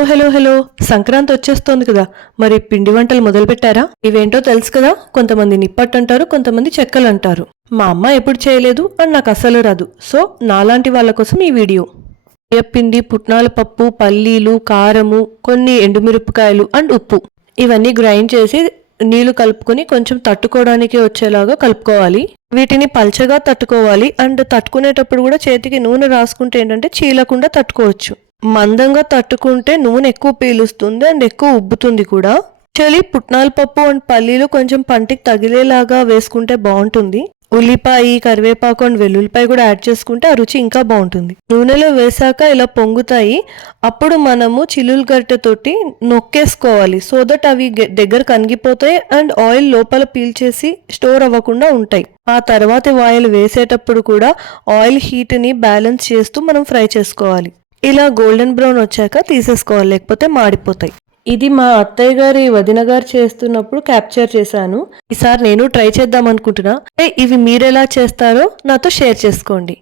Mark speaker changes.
Speaker 1: ఓ hello hello. Sankranti వచ్చేస్తోంది కదా. మరి పిండి వంటలు మొదలు పెట్టారా ఇవేంటో తెలుసు కదా. కొంతమంది నిప్పట్టు అంటారు కొంతమంది చెక్కలు అంటారు మా అమ్మ ఎప్పుడు చేయలేదు అండ్ నాకు అస్సలు రాదు. సో నాలాంటి వాళ్ళ కోసం ఈ వీడియో. పిండి పుట్నాల పప్పు పల్లీలు కారము కొన్ని ఎండుమిరపకాయలు అండ్ ఉప్పు. ఇవన్నీ గ్రైండ్ చేసి నీళ్ళు కలుపుకొని కొంచెం తట్టుకోవడానికి వచ్చేలాగా కలుపుకోవాలి. వీటిని పల్చగా తట్టుకోవాలి. అండ్ తట్టుకునేటప్పుడు కూడా చేతికి నూనె రాసుకుంటే ఏంటంటే చీలకుండా తట్టుకోవచ్చు. మందంగా తట్టుకుంటే నూనె ఎక్కువ పీలుస్తుంది అండ్ ఎక్కువ ఉబ్బుతుంది కూడా. యాక్చువల్లీ పుట్నాల పప్పు అండ్ పల్లీలు కొంచెం పంటికి తగిలేలాగా వేసుకుంటే బాగుంటుంది. ఉల్లిపాయ కరివేపాకు అండ్ వెల్లుల్లిపాయ కూడా యాడ్ చేసుకుంటే ఆ రుచి ఇంకా బాగుంటుంది. నూనెలో వేసాక ఇలా పొంగుతాయి. అప్పుడు మనము చిల్లులు గరిటెతోటి నొక్కేసుకోవాలి. సో దట్ అవి దగ్గర కనిగిపోతాయి అండ్ ఆయిల్ లోపల పీల్చేసి స్టోర్ అవ్వకుండా ఉంటాయి. ఆ తర్వాత వాయిల్ వేసేటప్పుడు కూడా ఆయిల్ హీట్ని బ్యాలెన్స్ చేస్తూ మనం ఫ్రై చేసుకోవాలి. ఇలా గోల్డెన్ బ్రౌన్ వచ్చాక తీసేసుకోవాలి లేకపోతే మాడిపోతాయి. ఇది మా అత్తయ్య గారి వదిన గారు చేస్తున్నప్పుడు క్యాప్చర్ చేశాను. ఈసారి నేను ట్రై చేద్దాం అనుకుంటున్నా. ఇవి మీరెలా చేస్తారో నాతో షేర్ చేసుకోండి.